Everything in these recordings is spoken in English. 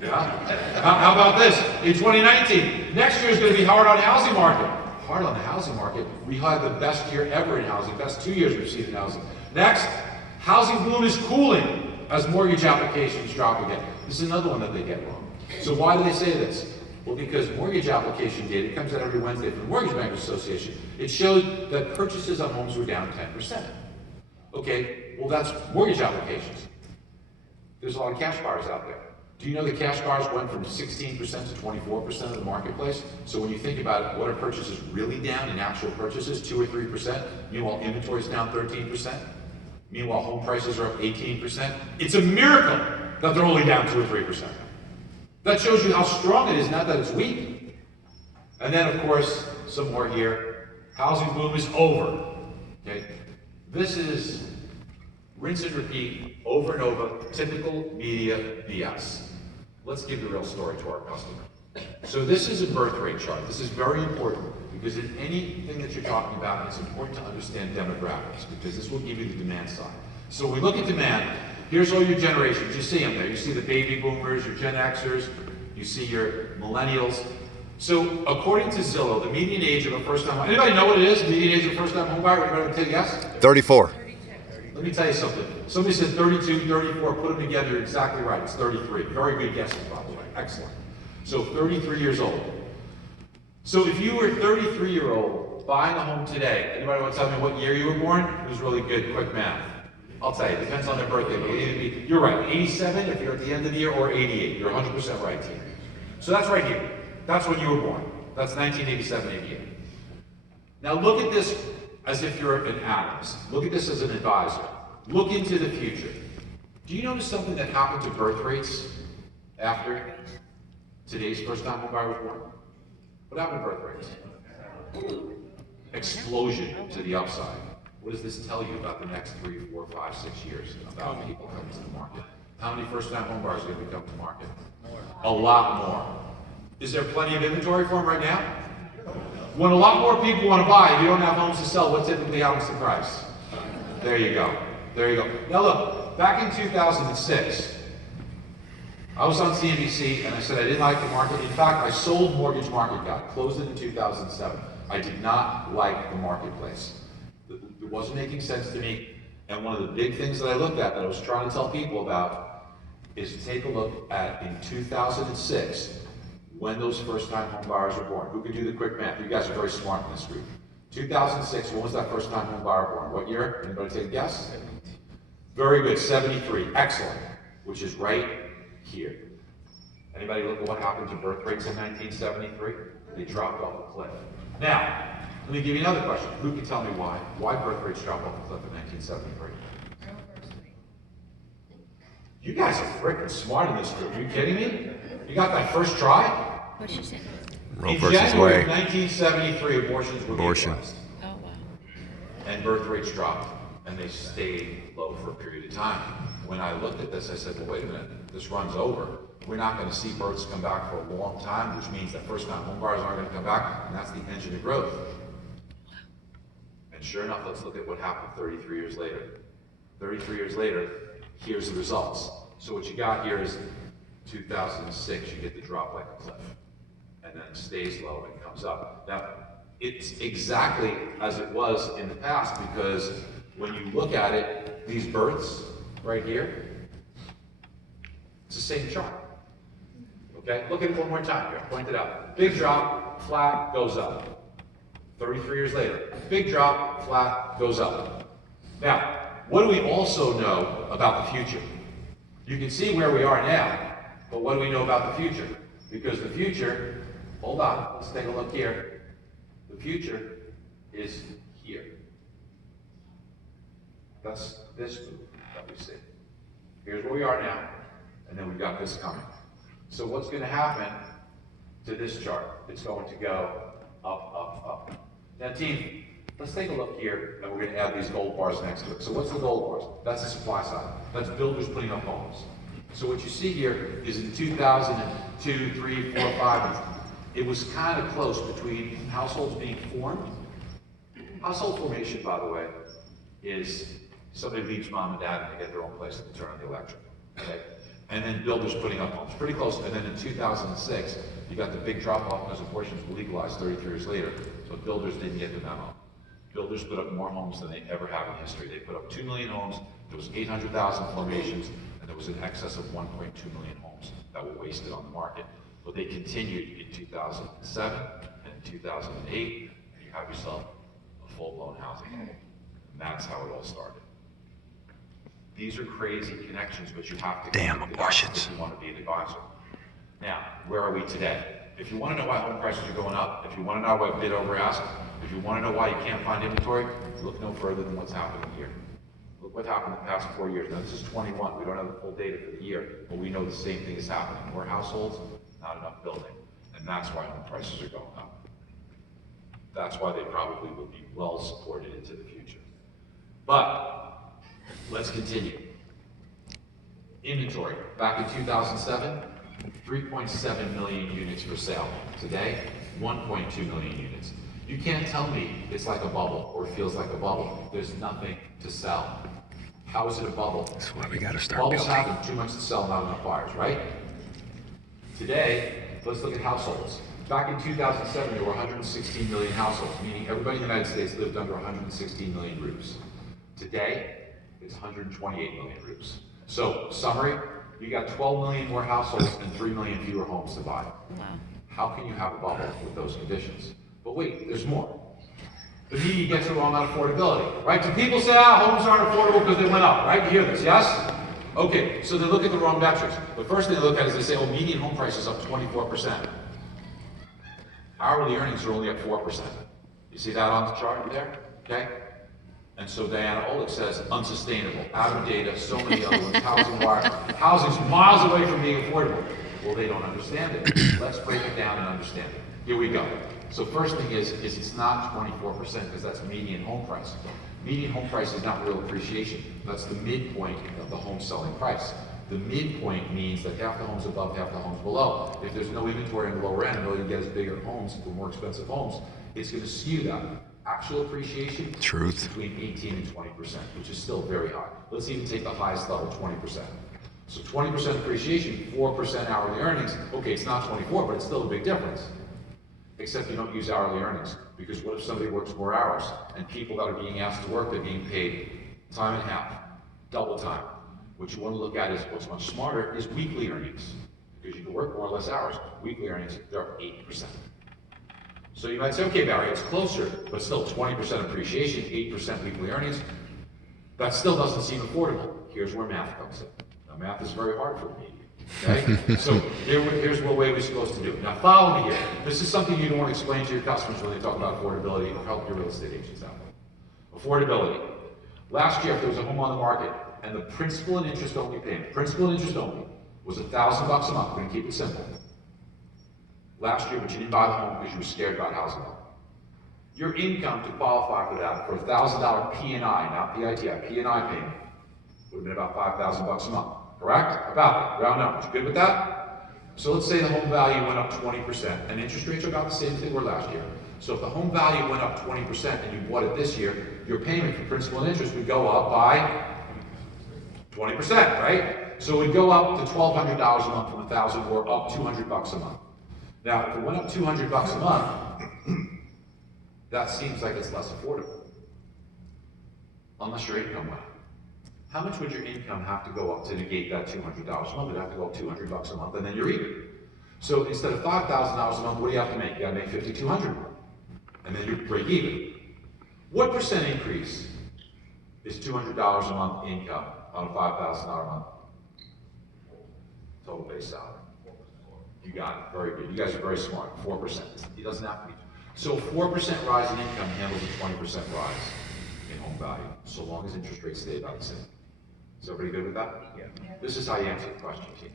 Yeah. How about this? In 2019, next year is going to be hard on the housing market. Hard on the housing market. We had the best year ever in housing, best 2 years we've seen in housing. Next, housing boom is cooling as mortgage applications drop again. This is another one that they get wrong. So why do they say this? Well, because mortgage application data comes out every Wednesday from the Mortgage Bankers Association. It showed that purchases on homes were down 10%. Okay, well that's mortgage applications. There's a lot of cash buyers out there. Do you know that cash buyers went from 16% to 24% of the marketplace? So when you think about it, what are purchases really down in actual purchases? 2 or 3%. Meanwhile, inventory is down 13%. Meanwhile, home prices are up 18%. It's a miracle that they're only down 2 or 3%. That shows you how strong it is, not that it's weak. And then, of course, some more here. Housing boom is over. Okay, this is rinse and repeat over and over, typical media BS. Let's give the real story to our customer. So this is a birth rate chart. This is very important because in anything that you're talking about, it's important to understand demographics because this will give you the demand side. So when we look at demand, here's all your generations. You see them there. You see the baby boomers, your Gen Xers, you see your millennials. So according to Zillow, the median age of a first-time home, anybody know what it is? Median age of a first-time home buyer? Anybody want to take a guess? 34. Let me tell you something. Somebody said 32, 34, put them together, you're exactly right. It's 33. Very good guesses, by the way. Excellent. So 33 years old. So if you were a 33-year-old buying a home today, anybody want to tell me what year you were born? It was really good, quick math. I'll tell you, it depends on their birthday, but you're right, 87 if you're at the end of the year, or 88. You're 100% right, team. So that's right here. That's when you were born. That's 1987, 88. Now look at this as if you're an analyst. Look at this as an advisor. Look into the future. Do you notice something that happened to birth rates after today's first-time home buyer was born? What happened to birth rates? Explosion to the upside. What does this tell you about the next 3, 4, 5, 6 years about people coming to the market? How many first-time home buyers are going to come to the market? A lot more. Is there plenty of inventory for them right now? When a lot more people want to buy, if you don't have homes to sell, what typically happens to price? There you go. There you go. Now look, back in 2006, I was on CNBC and I said I didn't like the market. In fact, I sold Mortgage Market Guide, closed it in 2007. I did not like the marketplace. It wasn't making sense to me. And one of the big things that I looked at that I was trying to tell people about is to take a look at in 2006, when those first-time home buyers were born. Who could do the quick math? You guys are very smart in this group. 2006, when was that first-time home buyer born? What year? Anybody take a guess? Very good, 73. Excellent. Which is right here. Anybody look at what happened to birth rates in 1973? They dropped off a cliff. Now, let me give you another question. Who can tell me why? Why birth rates dropped off a cliff in 1973? You guys are freaking smart in this group. Are you kidding me? You got that first try? What'd she say? Roe In versus January Wade. of 1973, abortions were Abortion. legalized. Oh, wow. And birth rates dropped, and they stayed low for a period of time. When I looked at this, I said, well, wait a minute, this runs over. We're not going to see births come back for a long time, which means that first-time home buyers aren't going to come back, and that's the engine of growth. And sure enough, let's look at what happened 33 years later. 33 years later, here's the results. So what you got here is 2006, you get the drop like a cliff, and then it stays low and comes up. Now, it's exactly as it was in the past, because when you look at it, these births right here, it's the same chart. Okay, look at it one more time here, point it out. Big drop, flat, goes up. 33 years later, big drop, flat, goes up. Now, what do we also know about the future? You can see where we are now. But what do we know about the future? Because the future, hold on, let's take a look here. The future is here. That's this move that we see. Here's where we are now, and then we've got this coming. So what's going to happen to this chart? It's going to go up, up, up. Now team, let's take a look here, and we're going to add these gold bars next to it. So what's the gold bars? That's the supply side. That's builders putting up homes. So what you see here is in 2002, 3, 4, 5, it was kind of close between households being formed. Household formation, by the way, is somebody leaves mom and dad and they get their own place and they turn on the electric. Okay? and then builders putting up homes, pretty close. And then in 2006, you got the big drop off because abortions were legalized 33 years later, so builders didn't get the memo. Builders put up more homes than they ever have in history. They put up 2 million homes, there was 800,000 formations, and there was in excess of 1.2 million homes that were wasted on the market. But they continued in 2007 and in 2008, and you have yourself a full-blown housing bubble. And that's how it all started. These are crazy connections, but you have to Damn abortions. if you want to be an advisor. Now, where are we today? If you want to know why home prices are going up, if you want to know why bid over ask, if you want to know why you can't find inventory, look no further than what's happening here. Look what happened in the past 4 years. Now this is 21. We don't have the full data for the year, but we know the same thing is happening. More households, not enough building. And that's why home prices are going up. That's why they probably will be well supported into the future. But let's continue. Inventory. Back in 2007, 3.7 million units for sale. Today, 1.2 million units. You can't tell me it's like a bubble or feels like a bubble. There's nothing to sell. How is it a bubble? That's why we gotta start Bubbles building. happen, too much to sell, not enough buyers, right? Today, let's look at households. Back in 2007, there were 116 million households, meaning everybody in the United States lived under 116 million roofs. Today, it's 128 million roofs. So, summary, you got 12 million more households and 3 million fewer homes to buy. Wow. How can you have a bubble with those conditions? But wait, there's more. The media gets it wrong on affordability, right? Do people say, homes aren't affordable because they went up, right? You hear this, yes? Okay, so they look at the wrong metrics. The first thing they look at is they say, median home price is up 24%. Hourly earnings are only up 4%. You see that on the chart there? Okay? And so Diana Olick says, unsustainable, out of data, so many other ones, housing wire. Housing's miles away from being affordable. Well, they don't understand it. Let's break it down and understand it. Here we go. So first thing is it's not 24% because that's median home price. Median home price is not real appreciation. That's the midpoint of the home selling price. The midpoint means that half the homes above, half the homes below. If there's no inventory on the lower end, and all you get is bigger homes for more expensive homes, it's going to skew that. Actual appreciation Truth. is between 18 and 20%, which is still very high. Let's even take the highest level, 20%. So 20% appreciation, 4% hourly earnings. Okay, it's not 24, but it's still a big difference. Except you don't use hourly earnings, because what if somebody works more hours, and people that are being asked to work, they're being paid time and a half, double time. What you want to look at is what's much smarter is weekly earnings, because you can work more or less hours. Weekly earnings, they're up 8%. So you might say, okay, Barry, it's closer, but still 20% appreciation, 8% weekly earnings. That still doesn't seem affordable. Here's where math comes in. Now, math is very hard for me. Okay? So here's what way we're supposed to do. Now follow me here. This is something you don't want to explain to your customers when they talk about affordability or help your real estate agents out. Affordability. Last year, if there was a home on the market and the principal and interest only payment, principal and interest only, was $1,000 a month, we're going to keep it simple. Last year, but you didn't buy the home because you were scared about housing loan. Your income to qualify for that, for $1,000 P&I, not PITI, P&I payment, would have been about $5,000 a month. Correct? About it. Round numbers. You good with that? So let's say the home value went up 20%, and interest rates are about the same as they were last year. So if the home value went up 20% and you bought it this year, your payment for principal and interest would go up by 20%, right? So it would go up to $1,200 a month from $1,000, or up $200 a month. Now, if it went up $200 a month, that seems like it's less affordable, unless your income went up. How much would your income have to go up to negate that $200 a month? It'd have to go up $200 a month, and then you're even. So instead of $5,000 a month, what do you have to make? You gotta make $5,200 a month, and then you break even. What percent increase is $200 a month income on a $5,000 a month total base salary? You got it, very good. You guys are very smart, 4%. It doesn't have to be. So 4% rise in income handles a 20% rise in home value, so long as interest rates stay about the same. Is everybody good with that? Yeah. This is how you answer the question, team.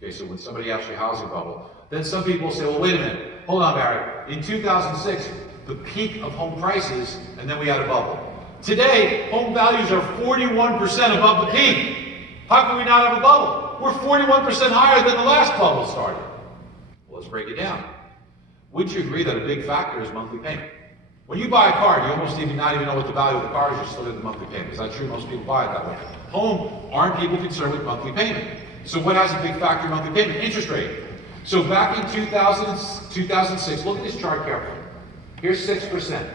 Okay, so when somebody asks you housing bubble, then some people say, well, wait a minute. Hold on, Barry. In 2006, the peak of home prices, and then we had a bubble. Today, home values are 41% above the peak. How can we not have a bubble? We're 41% higher than the last bubble started. Well, let's break it down. Would you agree that a big factor is monthly payment? When you buy a car, you almost not even know what the value of the car is, you still get the monthly payment. Is that true? Most people buy it that way. Home, aren't people concerned with monthly payment? So what has a big factor in monthly payment? Interest rate. So back in 2006, look at this chart carefully. Here's 6%.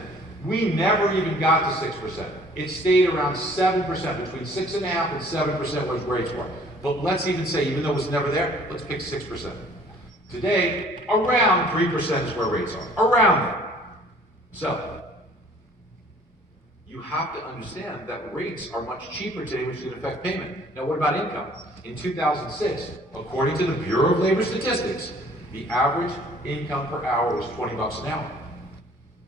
We never even got to 6%. It stayed around 7%, between 6.5% and 7% was rates were. But let's even say, even though it was never there, let's pick 6%. Today, around 3% is where rates are. Around that. So, you have to understand that rates are much cheaper today, which is going to affect payment. Now, what about income? In 2006, according to the Bureau of Labor Statistics, the average income per hour was 20 bucks an hour.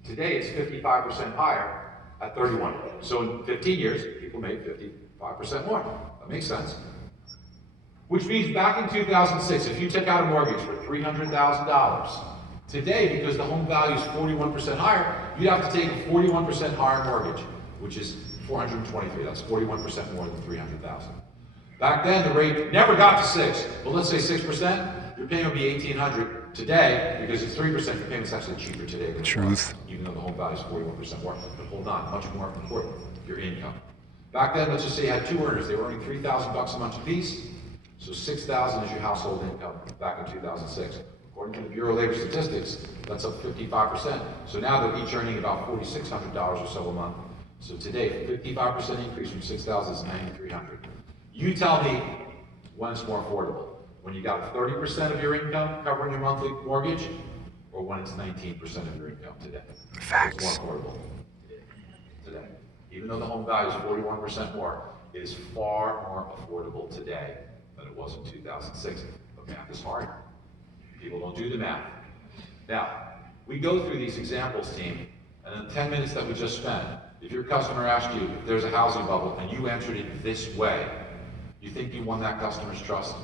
Today, it's 55% higher at 31. So in 15 years, people made 55% more. That makes sense. Which means back in 2006, if you took out a mortgage for $300,000, today, because the home value is 41% higher, you'd have to take a 41% higher mortgage, which is $423. That's 41% more than $300,000. Back then, the rate never got to 6. Well, let's say 6%, your payment would be $1,800 today, because it's 3%, your payment's actually cheaper today than it was, even though the home value is 41% more. But hold on, much more important, your income. Back then, let's just say you had two earners. They were earning $3,000 a month apiece, so $6,000 is your household income back in 2006. According to the Bureau of Labor Statistics, that's up 55%. So now they're each earning about $4,600 or so a month. So today, 55% increase from $6,000 is $9,300. You tell me when it's more affordable. When you got 30% of your income covering your monthly mortgage, or when it's 19% of your income today. Facts. It's more affordable today. Even though the home value is 41% more, it is far more affordable today than it was in 2006. But math is hard. People don't do the math. Now, we go through these examples, team, and in the 10 minutes that we just spent, if your customer asked you if there's a housing bubble and you answered it this way, you think you won that customer's trust?